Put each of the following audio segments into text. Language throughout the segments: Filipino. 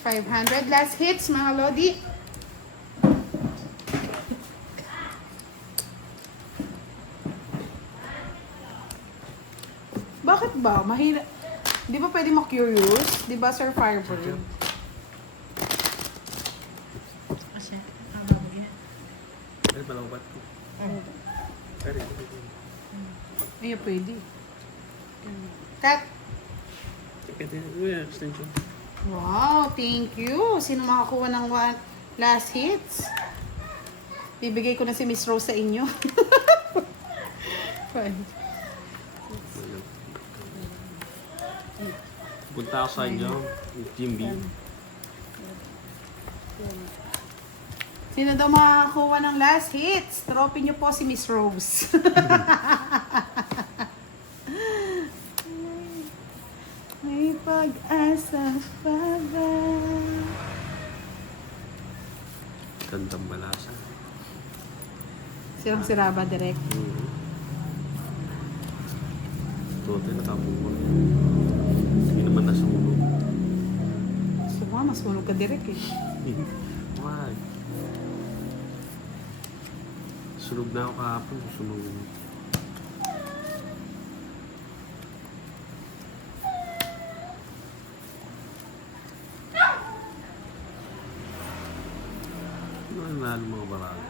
500. Last hits, mga Lodi. Bakit ba? Mahirap. Di ba pwede ma-curious? Di ba, Sir Firebird? Kasi, babagyan. Ay, malawbat ko. Ay, Ay, pwede. Cut. pwede na. Extension. Wow, thank you. Sino makakuha ng last hits? Bibigay ko na si Miss Rose sa inyo. Fine. Punta ako sa inyo. Team B. Sino daw makakuha ng last hits? Trophy niyo po si Miss Rose. May pag-asa pa ba? Gandang balasa. Sirang-sira ba direct? Tote nakapungkol. Hindi naman nasunog. Suma, mas ulog ka direct eh. Why? Sunog na ako kahapon. Sunog. Ano ang lalo mga barang?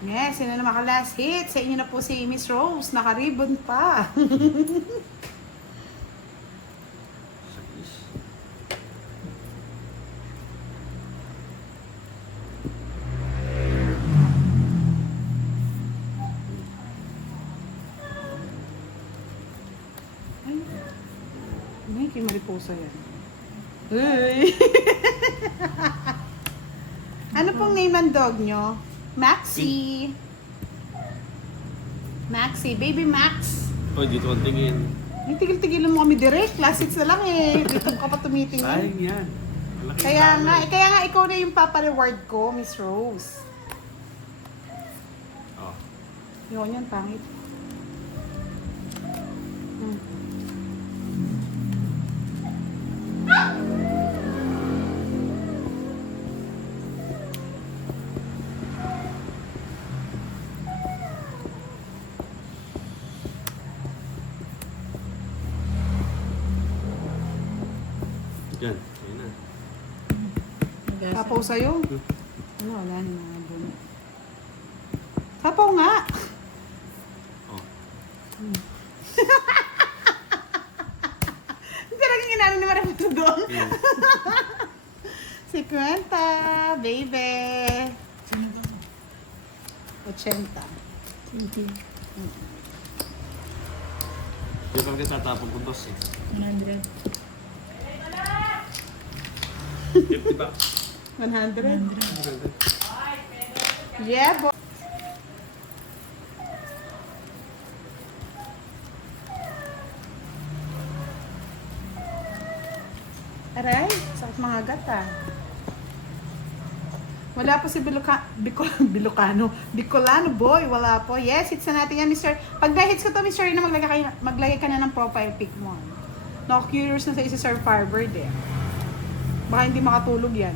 Yes, sino na maka-last hit? Sa inyo na po si Miss Rose. Naka-ribbon pa. Sakis. Ay, may kay mariposa yan. Uy! Ano pong name ng dog nyo? Maxi. Maxi. Baby Max. Oh, dito ang tingin. Ay, tigil-tigilan mo kami direct. Classics na lang eh. Dito ka pa tumitingin. Sayang yan. Malaki Kaya talo nga, eh. kaya nga ikaw na yung papa-reward ko, Miss Rose. Oh. Yun yan, pangit. Hmm. Yan. Ayun na. Tapaw sa'yo. Ano, wala na mga buno. Tapaw nga. Oh. Talagang inano ni Maria Puto doon. Ayun. 50, baby. Sino ba? 80. Sige. Di ba kita tatapon ko boss eh? 100. 50 ba? 100. 100. Yeah, boy. Aray, sakit mga gata. Wala po si Bicolano boy. Wala po. Yes, hits na natin yan, Mr. Pag na-hits ko to, Mr. Na maglagay ka na ng profile pic mo. No, curious na sa isa Sir Firebird eh. Baka hindi makatulog yan.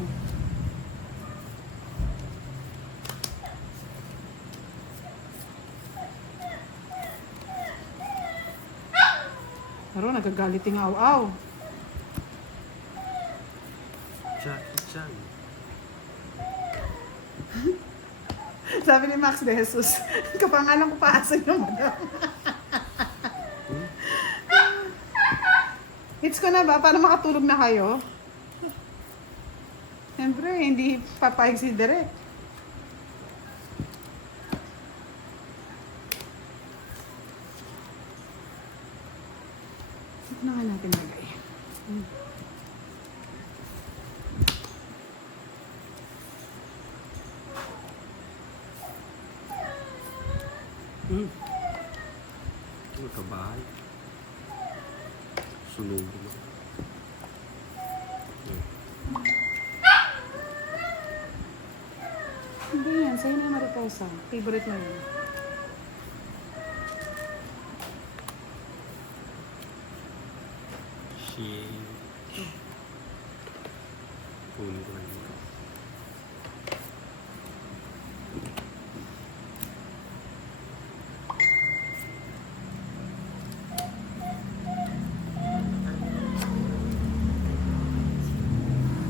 Pero nagagalit yung aw-aw. Jackie Chan. Sabi ni Max de Jesus, kapangalan ko pa asan yung madam. Hits ko na ba? Para makatulog na kayo? Siyempre, hindi papayag si Derek. Ito na nga natin lagay. Ano ka bahay? Sunog mo. Hindi yan. Sa'yo na yung mariposa. Favorite mo yun. Shit. Kunin ko lang yun.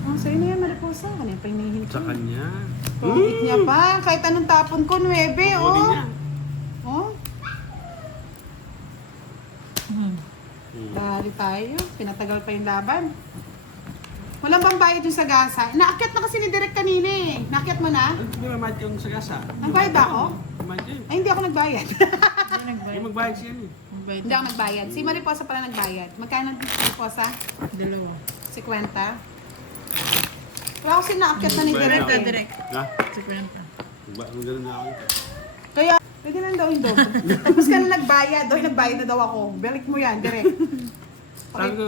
Oh, sa'yo na yan mariposa. Ano yung pahinihin ko? Sa kanya. Pangit niya pa. Kahit anong tapon ko, 9, Kunin oh. niya. Oh, Hmm. dahil tayo. Pinatagal pa yung laban. Walang bang bayad yung sa gasa? Naakyat na kasi ni Direk kanina eh. Naakyat mo na? Ano ba naman yung sagasa? Nagbayad ba ako? Naman yun. Ay, hindi ako nagbayad. Hindi nagbayad. Yung magbayad siya eh. Magbayad. Hindi ako nagbayad. Si Mariposa pala nagbayad. Magkano ang Mariposa? Dalawa. 50? Wala kasi naakyat na ni Direk Direct, eh. direct. Ha? Sa kwenta. Ang gano'n na ako. Kaya, pwede na daw yung doble. Tapos ka na nagbayad. Oy, nagbayad na daw ako. Balik mo yan, Direk. Sabi ko,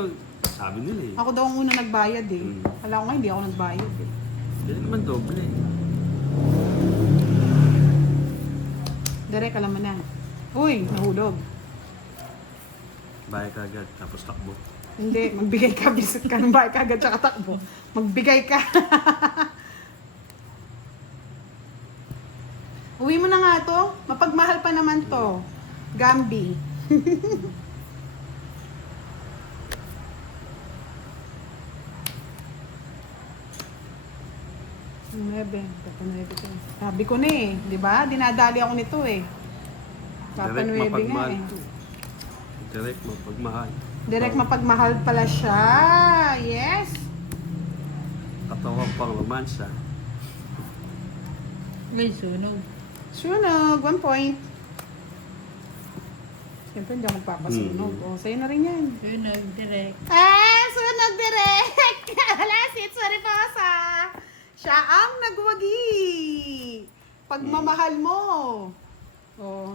sabi nila eh. Ako daw ang una nagbayad eh. Hmm. Alam ko nga, hindi ako nagbayad eh. Hindi naman doble. Direk, alam mo na. Uy, nahulog. Bayad ka agad, tapos takbo. Hindi, magbigay ka. Bisit ka ng bayad ka agad tsaka takbo. Magbigay ka. Uwi mo na nga to. Mapagmahal pa naman to. Gambi. Nuebe. Papanuebe ko. Sabi ko na eh. Di ba? Dinadali ako nito eh. Papanuebe nga mapagmahal eh. to. Direct mapagmahal. Direct mapagmahal pala siya. Yes. Katawang pang romansa. May sunog. Sunog. 1 point. Siyempre hindi ako magpapasunog. O, sa'yo na rin yan. Sunog, direct. Ah! Sunog direct! Lasit, sorry pa sa. Siya ang nagwagi. Pagmamahal mo. O,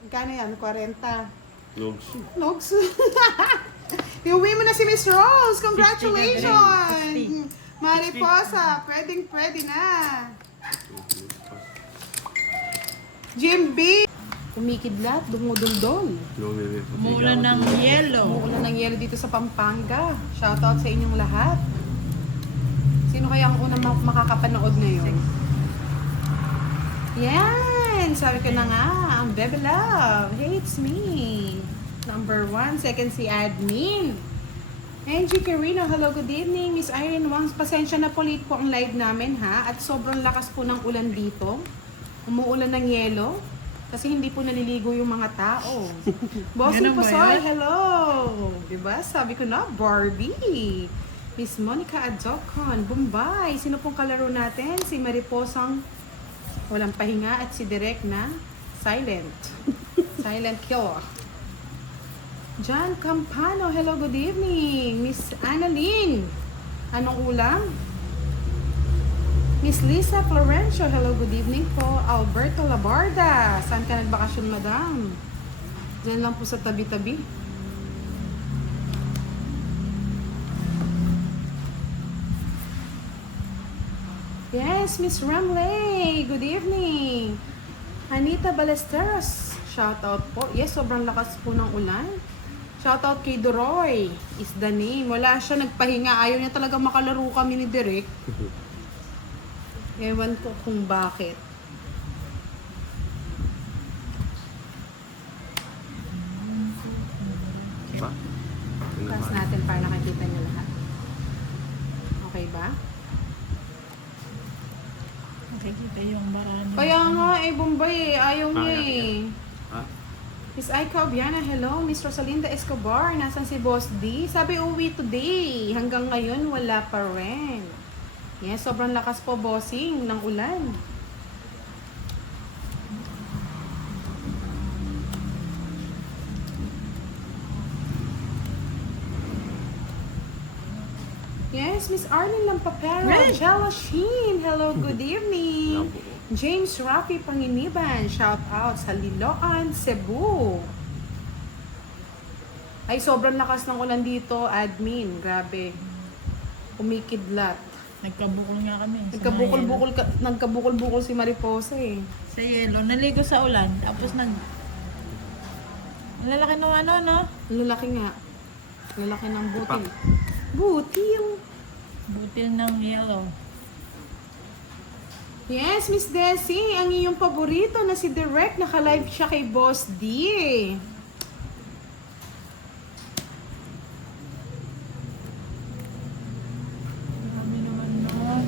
magkano yan? 40. Logs. Nogs. Iuwi mo na si Miss Rose. Congratulations! 60. Mariposa, pwede na. Jim B. Kumikidlat, dumuduldol. Umulan ng yelo. Umuulan ng yelo dito sa Pampanga. Shoutout sa inyong lahat. Sino kaya ang unang makakapanood ngayon? Yan! Sabi ko na nga, ang Bebe Love hates me. Number 1, second si Admin. Angie Carino, hello, good evening. Miss Irene Wang, pasensya na po, late po ang live namin ha. At sobrang lakas po ng ulan dito. Umuulan ng yelo. Kasi hindi po naliligo yung mga tao. Bossing Ganun ba Pusoy, yan? hello! Diba? Sabi ko na, Barbie. Miss Monica Adjocon, Bombay. Sino pong kalaro natin? Si Mariposang walang pahinga at si Direk na silent. Silent killer. John Campano, hello, good evening. Miss Annalyn, anong ulam? Miss Lisa Florencio, hello, good evening po. Alberto Labarda, saan ka nagbakasyon, madam? Diyan lang po sa tabi-tabi. Yes, Miss Ramley, good evening. Anita Balesteros, shout out po. Yes, sobrang lakas po ng ulan. Shout out kay Doroy, is the name. Wala siya nagpahinga, ayaw niya talaga makalaro kami ni Direk. Ewan ko kung bakit. Ba? Taas natin para nakikita niyo lahat. Okay ba? Nakikita yung barano. Kaya nga eh, Bombay eh. Ayaw niya Ah, eh. Ha? Miss Aika Obiana, hello. Miss Rosalinda Escobar, nasan si Boss D? Sabi uwi today. Hanggang ngayon, wala pa rin. Yes, sobrang lakas po, bossing, ng ulan. Yes, Miss Arlene Lampapero, Hey! Jella Sheen, hello, good evening. Labo. James Rafi Panginiban, shout out sa Liloan, Cebu. Ay, sobrang lakas ng ulan dito, admin. Grabe. Umikidlat. Nagkabukol nga kami. sa Nagkabukol-bukol si Mariposa eh. Sa yelo. Naligo sa ulan. Tapos ang lalaki ng ano, no? Ang lalaki nga. Ang lalaki ng butil. Ipak. Butil. Butil ng yellow. Yes, Miss Desi, ang iyong paborito na si Direk, naka-live siya kay Boss D. Marami naman, no?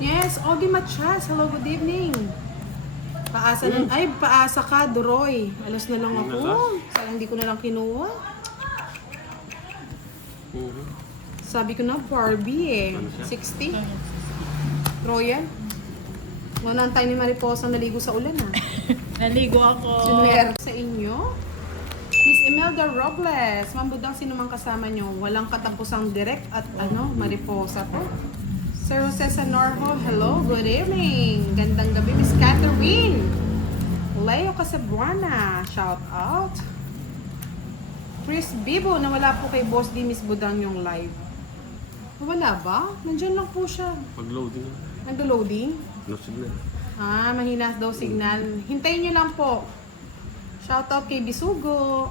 Yes, Ogie Machas, hello, good evening. Paasa ka, Duroy. Alas na lang ako. Sayang hindi ko na lang kinuha. Mhm. Sabi ko na, Barbie eh. Ano siya? 60? Royal? Wala tayo ni Mariposa naligo sa ulan ah. Naligo ako. Sinwer sa inyo. Miss Imelda Robles, mambudang sino mang kasama nyo. Walang katapusang direct at Mariposa po. Sir Jose Sanorho, hello, good evening. Gandang gabi, Miss Catherine. Leo Casabuana, shout out. Chris Bibo, na wala po kay Boss D, Miss Budang yung live. Wala ba? Nandyan lang po siya. Pag-loading na. Nag-loading? No signal. Ah, mahina daw signal. Hintayin nyo lang po. Shoutout kay Bisugo.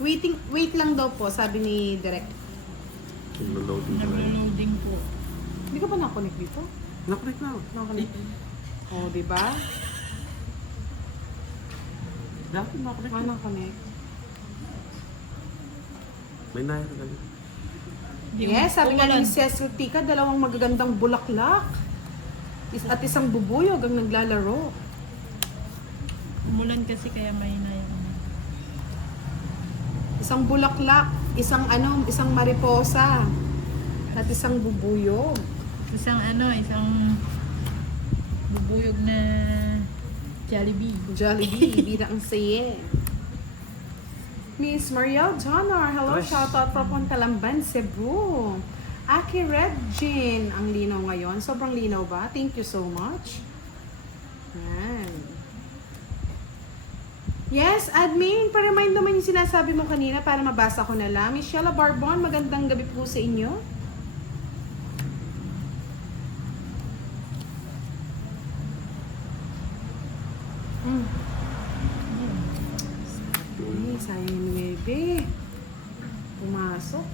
Wait lang daw po, sabi ni Direk. Pag-loading na lang. Nag-loading po. Hindi ka ba nakonect dito? Nakulit na. Nakonect. Oh, di ba? Dati nakulit Ah, na. nakonect. May nair ka ganyan. Yes, sabi nga Umulan. ni Cecil Tika, dalawang magagandang bulaklak. At isang bubuyog ang naglalaro. Umulan kasi kaya mahina yung Isang bulaklak, isang mariposa. At isang bubuyog. isang bubuyog na Jollibee. Jollibee, bida ang saye. Miss Mariel Donor, hello, Yes. shoutout from Talamban, Cebu. Aki Red Jean, ang linaw ngayon. Sobrang linaw ba? Thank you so much. Yan. Yes, admin, pa-remind naman yung sinasabi mo kanina para mabasa ko na lang. Miss Sheila Barbon, magandang gabi po sa inyo. Ay, sayang yung bebe. Pumasok.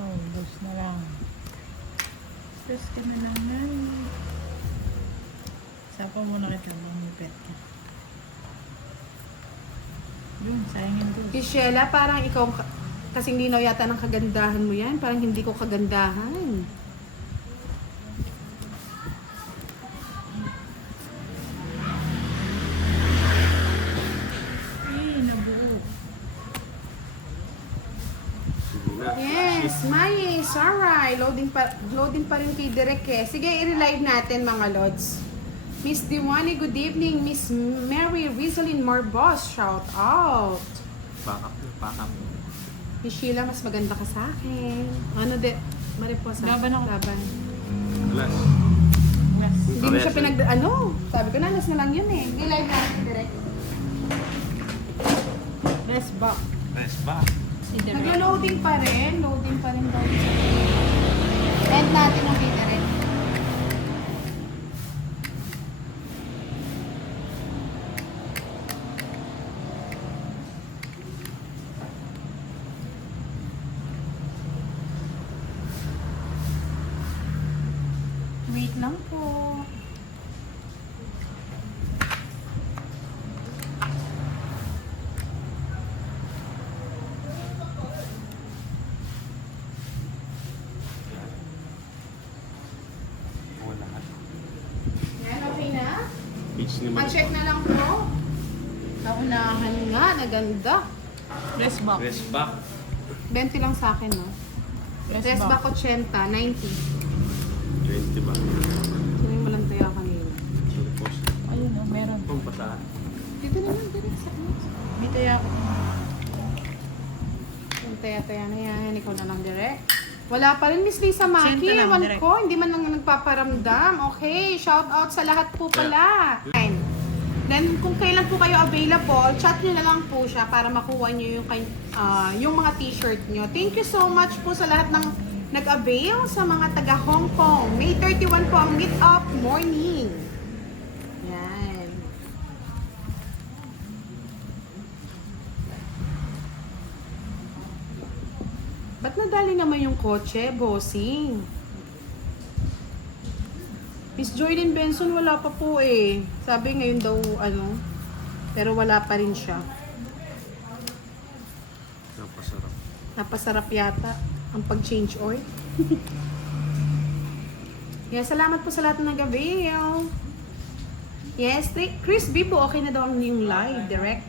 Oh, dos na lang. Dos ka na lang na. Sapa muna kita, mamipet ka. Yun, sayangin dos. Sheila, parang ikaw, kasing linaw yata ng kagandahan mo yan. Parang hindi ko kagandahan. Nabuo. Sige na. Yes, Mai, Sarai. Loading pa rin kay Direk eh. Sige, i-relive natin mga lods. Miss Diwani, good evening. Miss Mary Rizalyn Marbos, shout out. Pakap. Miss Sheila, mas maganda ka sa akin. Ano de? Mariposa. Laban ako. Laban. Alas. Yes. Hindi mo siya Parehas sabi ko na, nas na lang yun eh. I-live natin Direk. Rest back. Rest ba? Si Direk. Nag-loading pa rin. Loading pa rin daw. End natin ang kay Direk. Wait lang po. Wala. Yan, okay na? Beach ni Ma-check na lang po. Naunahan nga, na ganda. Press back. Press back. 20 lang sa akin, no? Press Press back. back 80, 90. 20 ba? Sino yung walang taya kanina? Tapos, Ayun o, meron. itong pasahan. Dito na lang, direct sa ano. May taya ako. Yung taya-taya na yan, ikaw na lang direct. Wala pa rin, Miss Lisa Maki. Send ka lang, Ewan direct. ko, hindi man lang nagpaparamdam. Okay, shout out sa lahat po pala. Fine. Then, kung kailan po kayo available, chat nyo na lang po siya para makuha nyo yung mga t-shirt nyo. Thank you so much po sa lahat ng nag-avail sa mga taga Hong Kong. May 31 po ang meet-up morning. Yan. Ba't nadali naman yung kotse, bossing? Miss Joylyn Benson, wala pa po eh. Sabi ngayon daw, pero wala pa rin siya. Napasarap. Napasarap yata ang pag-change oil. Yeah, salamat po sa lahat ng nag-avail. Yes, Chris B po, okay na daw ang yung live, direct.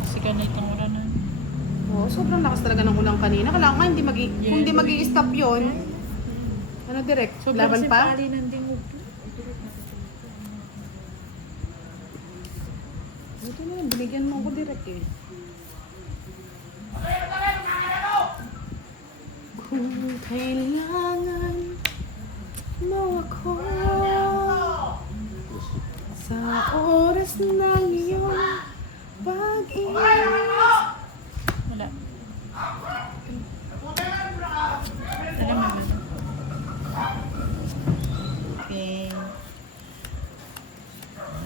Kasi ka na itong uranan. Oh, sobrang lakas talaga ng ulang kanina. Kailangan nga hindi kung hindi magi-stop yun. Ano direct? Laban pa? Pali ng dingog. Buti na, binigyan mo ako direct eh. Kung kailangan mo ako sa oras ng iyong pag-iwas. Wala. Tara, mama. Okay.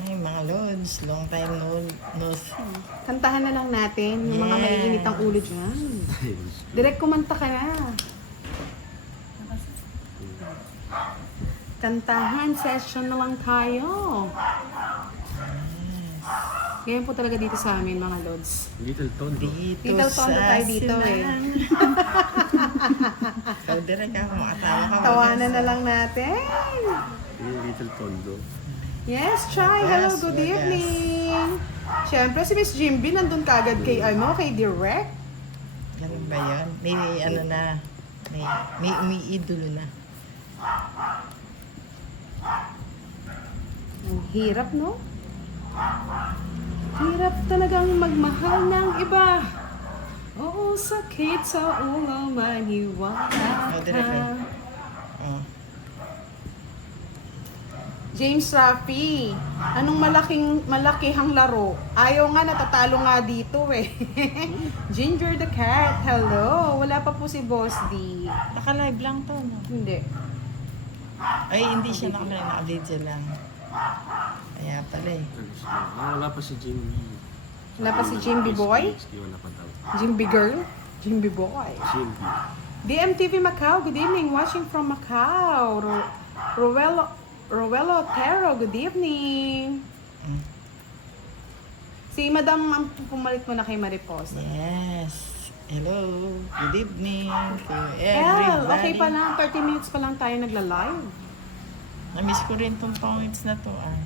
Ay, mga lods. Long time no see. Kantahan na lang natin yung mga Yes. maiinit ang ulo dyan. Direct kumanta ka na. Kantahan session na lang tayo. Ganyan po talaga dito sa amin mga lods. Little Tondo. Dito Little Tondo tayo dito eh. Ikaw direct ako. Makatawa ka. Tawanan na lang natin. Yung Little Tondo. Yes, Chai. Hello, Yes, good yes. evening. Siyempre, si Miss Jimby nandun kagad kay Direct. Ganun ba yun? May ano na. May umiidolo na. Ang hirap, no? Hirap talagang magmahal ng iba. Oo, sakit sa ulo, maniwala Oh, direct ka. Oh. James Rafi, anong malakihang laro? Ayaw nga, natatalo nga dito eh. Ginger the Cat, hello. Wala pa po si Boss D. Naka-live lang to, no? Hindi. Ay, hindi siya naka-video lang. Kaya pala eh. Wala pa si Jimmy. Wala pa si Jimby Boy? Wala pa daw. Jimby Girl? Jimby Boy. Jimmy. DMTV Macau, good evening. Watching from Macau. Roelo Otero, good evening. Mm. Si Madam, pumalit mo na kay Mariposa. Yes. Hello. Good evening to Well, everybody. okay pa lang. 30 minutes pa lang tayo nagla-live. Na-miss ko rin tong points na to. Ah.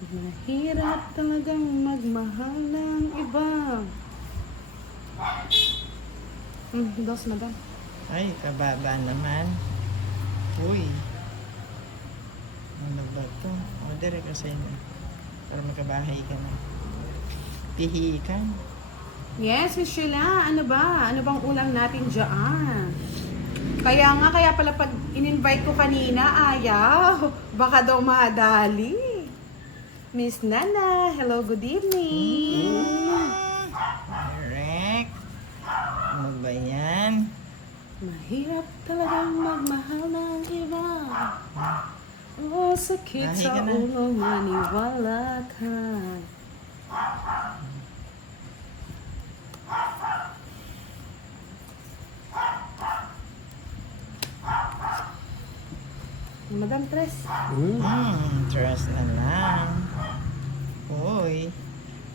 Mahirap talagang magmahal ng iba. Dos, Madam. Ay, kababa naman. Uy. Ano ba to? Order ko sa inyo. Para magkabahay ka na. Pihikan. Yes, Miss Sheila. Ano ba? Ano bang ulam natin dyan? Kaya pala pag in-invite ko kanina, ayaw. Baka daw madali. Miss Nana, hello, good evening. Correct. Ano ba yan? Mahirap talagang magmahal ng iba. Oh, sakit Bahay sa ka na. ulo, maniwala ka. Madam Tres. Trust na lang. Uy,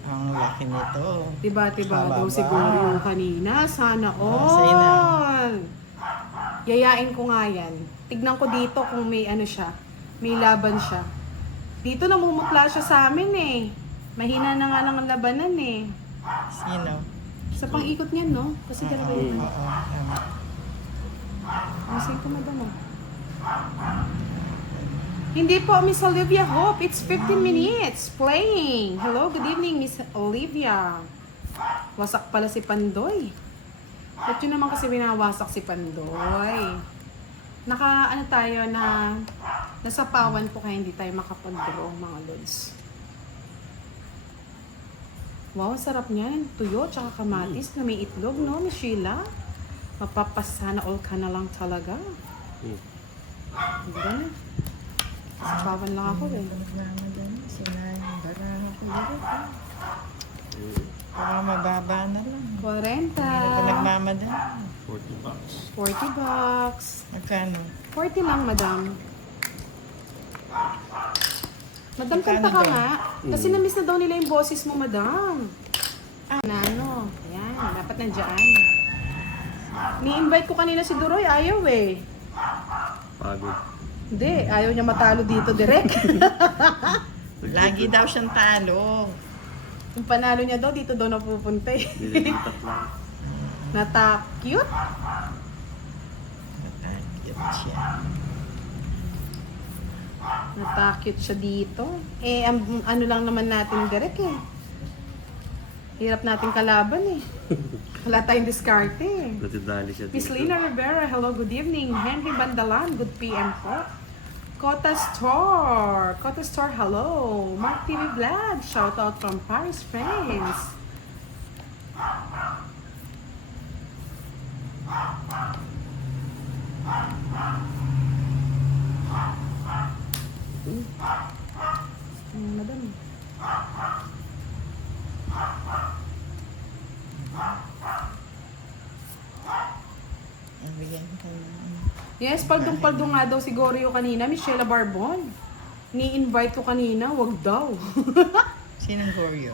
ang laki nito. Tiba-tiba Haba daw ba? siguro yung kanina. Sana sa'yo na. all. Yayain ko nga yan. Tignan ko dito kung may ano siya. May laban siya. Dito namumutla siya sa amin eh. Mahina na nga lang ang labanan eh. Sino? Sa pang-ikot niyan, no? Kasi dalawa yun. Oo, tama. Masay ko, madam. Hindi po, Miss Olivia Hope. It's 15 minutes playing. Hello, good evening, Miss Olivia. Wasak pala si Pandoy. Ba't yun naman kasi binawasak si Pandoy? Ano tayo na nasapawan po kaya hindi tayo makapag-draw, mga lods. Wow, sarap niyan. Tuyo, tsaka kamatis na may itlog, no, Miss Sheila? Mapapasana all ka na lang talaga. Ganda na. Sapawan lang ako eh. Nagmamadan. Sinayang baraha ko dito. Para mababa na lang. 40. Hindi na nagmamadan. 40 bucks. 40 bucks. Magkano? 40 lang, madam. Madam, Magkano kanta ka daw? nga. Kasi na-miss na daw nila yung boses mo, madam. Nano. Ayan, dapat nandiyan. Ni-invite ko kanina si Duroy, ayaw eh. Pagod. Hindi, ayaw niya matalo dito direct. Lagi daw siyang talo. Yung panalo niya daw, dito daw napupunta eh. Nililipat lang. Nata-cute. Matakit siya. Nata-cute siya dito. Eh, ano lang naman natin direct eh. Hirap natin kalaban eh. Wala tayong diskarte eh. Natidali siya Miss dito. Lina Rivera, hello, good evening. Henry Bandalan, good PM po. Kota Store, hello. Mark TV Vlog, shout out from Paris, France. Madam. Bigyan ko na. Yes, paldong-paldong nga daw si Goryo kanina, Michelle Barbon. Ni-invite ko kanina, wag daw. Sinong Goryo?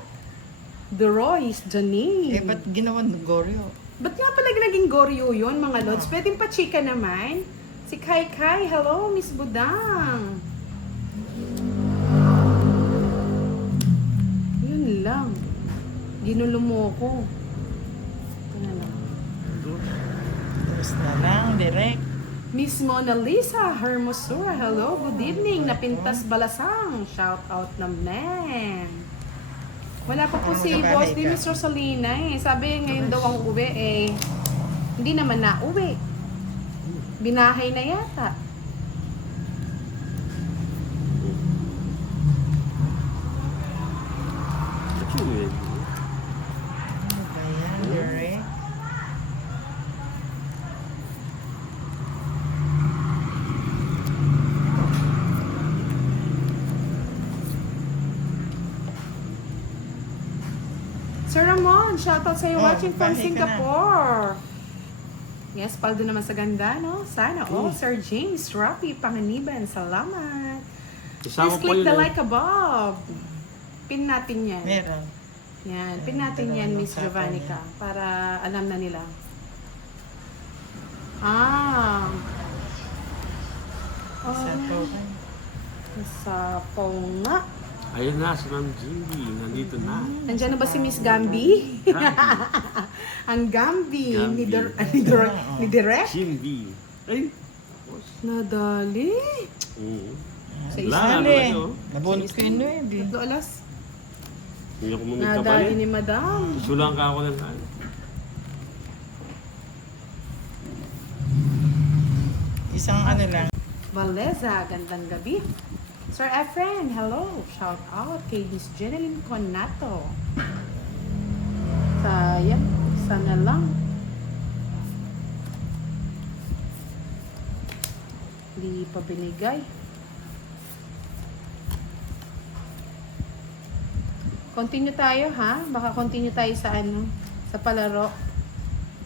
The Royce, Janine. Eh, ba't ginawa ng Goryo? Ba't nga pala naging Goryo yun, mga lods? Pwedeng pa chika naman. Si Kai Kai, hello, Miss Budang. Yun lang. Ginulo mo ko. Ito na lang. Tapos na lang, direct. Miss Mona Lisa Hermosura, hello, good evening. Napintas Balasang, shout out naman. Wala pa po si Magbabahay Boss ka. din, Miss Rosalina eh. Sabi ngayon daw ang uwi eh. Hindi naman na uwi. Binahay na yata. Ba't yun yun? Ano ba yan, direct? Sir Ramon, shoutout sa'yo Oh, watching from balik ka Singapore. Yes, paldo naman sa ganda, no? Sana all. Sir James Rapi Panganiban, salamat. Kasama Please po click yun the eh. like above. Pin natin yan. Meron. Yan, pin natin Dalawa yan, ng Miss usapan Giovannica, yan. para alam na nila. Ah. Sa Oh, to. sa nga. Ayun na, si Ma'am Jimmy. Nandito na. Nandiyan na ba si Miss Gambi? Ang Gambi. Ni Direk. Jimmy. Ay! Nadali. Oo. Sa Wala, isa. ano Sali. kayo? Nabunot ko yun, Nuebe. 3 alas. Hindi ako mumita pa Nadali rin. ni Madam. Sulang ka ako ng ano. Isang ano lang. Valeza, gandang gabi. Sir Efren, hello. Shout out kay Miss Jeneline Conato. Sayang, sana lang. Hindi pa binigay. Continue tayo ha. Baka continue tayo sa sa palaro.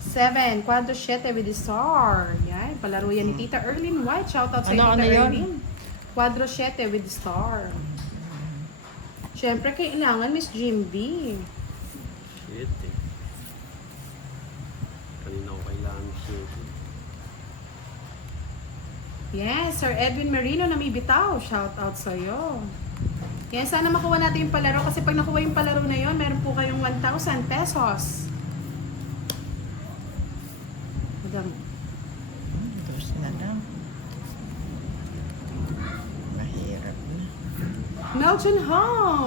7, 4, 7 with the star. Yan. palaro yan ni Tita Erlyn White. Shoutout sa Tita Ano yun? Erlyn. Quadro 7 with star. Siyempre, kailangan Miss Jim B. Shit eh. Kanina ko kailangan shit eh. Yes, Sir Edwin Marino na may bitaw. Shoutout sa'yo. Yan, sana makuha natin yung palaro kasi pag nakuha yung palaro na yon, meron po kayong 1,000 pesos. Madam. Dos na lang. Mahirap na. Melton Ho,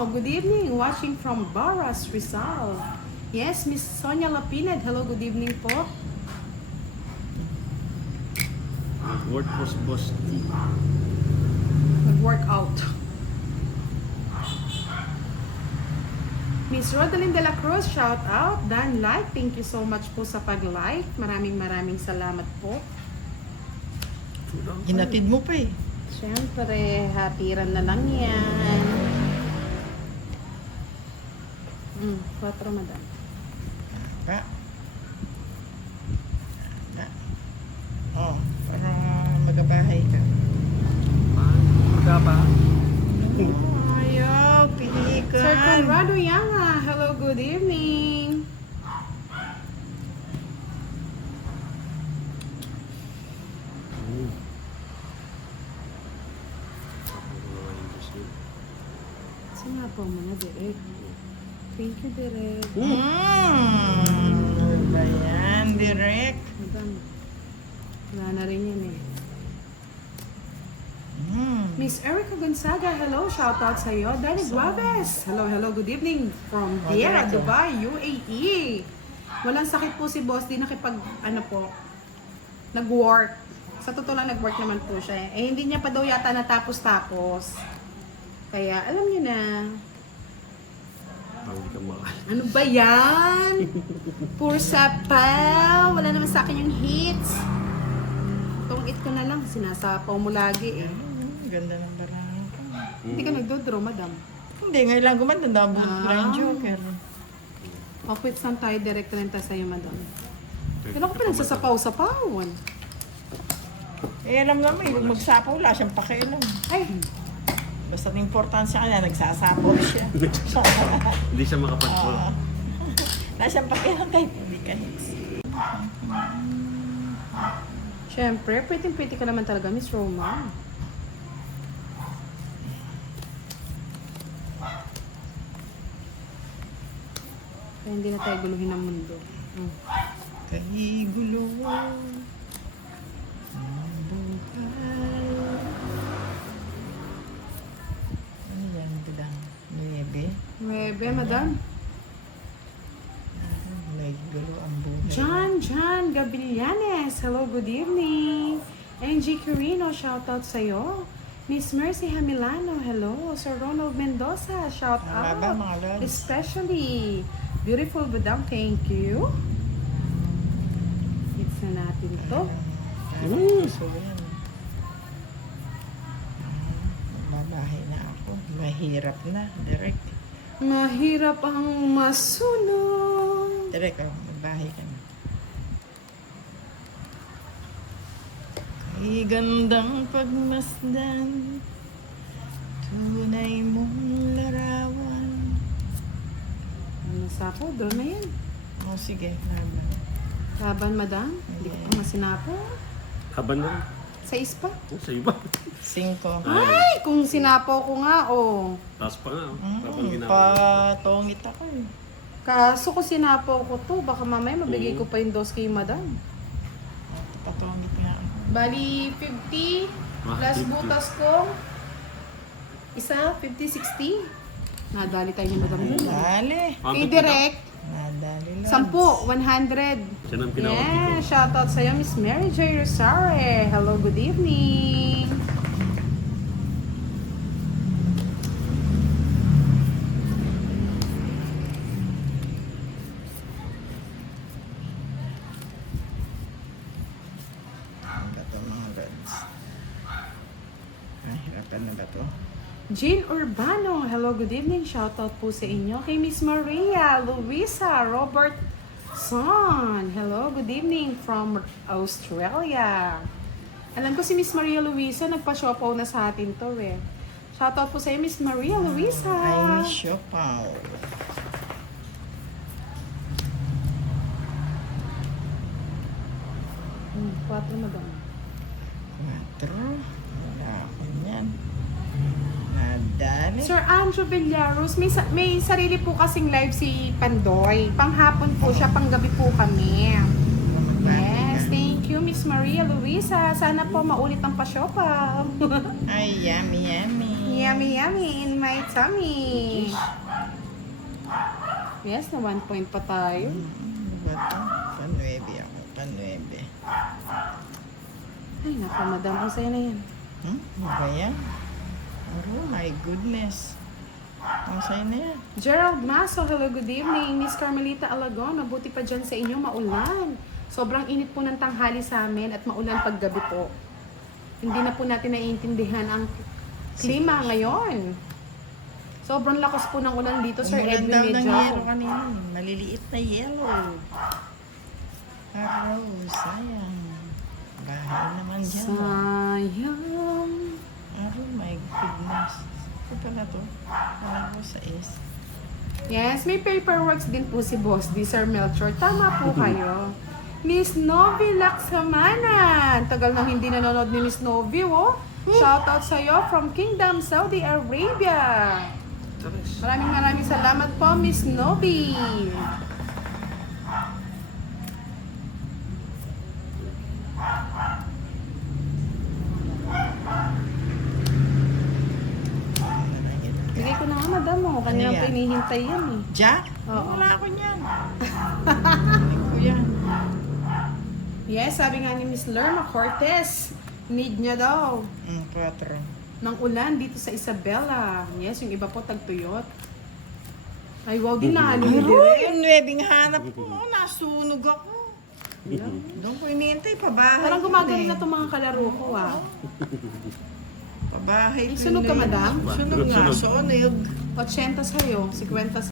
good evening. Watching from Baras, Rizal. Yes, Miss Sonia Lapined. Hello, good evening po. Word was boss T. Nag-workout. Miss Rodeline de la Cruz, shout out. Dan like, thank you so much po sa pag-like. Maraming salamat po. Hinatid mo pa eh. Siyempre, hatiran na lang yan. 4 madam. Ka. Ka. Oh, para magabahay ka. Magkapa? Ayaw, pilikan. Sir Conrado Yanga, hello, good evening. Sinapaw mo na, Derek. Thank you, Derek. Ano ba yan? Direct. Madam, wala na rin yan eh. Miss Erica Gonzaga, hello, shout out sa iyo. Danny Guaves, hello, good evening from Deira, Diretso. Dubai, UAE. Walang sakit po si boss, di nakipag, nag-work. Sa totoo lang, nag-work naman po siya. Eh, hindi niya pa daw yata natapos-tapos. Kaya, alam niyo na, Hindi ka makakal. ano ba yan? Poor sapaw, wala naman sa akin yung hits. Itong it ko na lang, sinasapaw mo lagi eh. Ganda ng barang. Hindi ka nagdodraw, madam. Hindi, ngayon lang gumanda. Double blind joker. Off-whip saan tayo, direct renta sa'yo, madam. Kailan ko pinagsasapaw-sapawan? Eh, alam naman, yung magsapaw, wala siyang pakialam. Ay, Basta ang importansya kanya, nagsasapaw siya. Hindi siya makapag-draw. Oo. Wala siyang pakialam kahit hindi ka hits. syempre, pwede ka naman talaga, Miss Roma. Kaya hindi na tayo guluhin ng mundo. Kahigulo ang buhay. Ano yan, bilang? 9? 9, madam. Kahigulo ang buhay. John Gabillanes, hello, good evening. NG Carino, shoutout sa'yo. Miss Mercy Hamilano, hello. Sir Ronald Mendoza, shout Mga ba, out. mga lods? Especially, beautiful Budang, thank you. Hits na natin to. So, yan. Magbabahay na ako. Mahirap na. Direct. Mahirap ang masunod. Direct, oh. Magbahay ka na. Ay, gandang pagmasdan, tunay mong larawan. Ano sapo? Doon na yan. Oh, sige, laban. Laban, madam. Hindi ko pa masinapo. Haban na. Sa ispa. Sa iba. 5. Ay, kung sinapo ko nga, oh. Taas pa nga. Habang ginagawa. Patongit ako eh. Kaso kung sinapo ko to, baka mamaya mabigay ko pa yung dos kay madam. Patongit nga ako. Bali, 50 plus 50. butas ko. Isa, 50, 60. Nadali tayo ni madam dun. Dali. Kay Direct, Nadali lang. 10, 100. Siya nang tinawag dito. Yeah, shoutout sa'yo, Miss Mary J. Rosare. Hello, good evening. Ano ba ito mga lods? Hirapan na ba ito? Jean Urbano, hello, good evening. Shoutout po sa inyo. Kay Miss Maria, Luisa, Robert Son. Hello, good evening from Australia. Alam ko si Miss Maria Luisa, nagpa-siopaw na sa atin to eh. Shoutout po sa iyo, Miss Maria Luisa. I miss you, Pao. 4 madam. 4. Wala ako yan. Nadali. Sir Andrew Villaros, may sarili po kasing live si Pandoy. Panghapon po siya, panggabi po kami. Yes, thank you, Miss Maria Luisa. Sana po maulit ang pasyopa. Ay, yummy, yummy. Yummy, yummy in my tummy. Yes, na 1 point pa tayo. Ano ba ito? Panuebe ako. Panuebe. Ay, nako, madam. Ang sa'yo na yan. Ano ba yan? Oh my goodness. Ang sa'yo na yan. Gerald Maso, hello, good evening. Miss Carmelita Alagon, mabuti pa dyan sa inyo, maulan. Sobrang init po ng tanghali sa amin at maulan paggabi po. Hindi na po natin naiintindihan ang klima ngayon. Sobrang lakas po ng ulan dito, Sir Umulan Edwin daw ng Medyo. yelo kanina. Maliliit na yellow. Araw, sayang. Bahay naman dyan. Sayang. Oh my goodness. Ito pala to. Araw sa is. Yes, may paperworks din po si Boss D, Sir Melchor. Tama po kayo. Miss Novi Laksamana. Tagal nang hindi nanonood ni Miss Novi, oh. Shoutout sa'yo from Kingdom, Saudi Arabia. Maraming salamat po, Miss Novi. Bigay ko na nga, madam, oh. Kanina Ano pa yan? hinihintay yan, eh. Jack? Oo. Wala ako niyan. Kunin ko yan. Yes, sabi nga ni Miss Lerma Cortez, need niya daw 4. ng ulan dito sa Isabela. Yes, yung iba po tagtuyot. Ay, wow, ginalo ni Pero Direk. yung 9 hanap ko, nasunog ako. Doon ko iniintay, pabahay. Parang ko gumagano eh. na itong mga kalaro ko, ah. Pabahay ko Sunog ka, yun eh. madam? Sunog nga, Sunog. sunog. 80 sa'yo, 50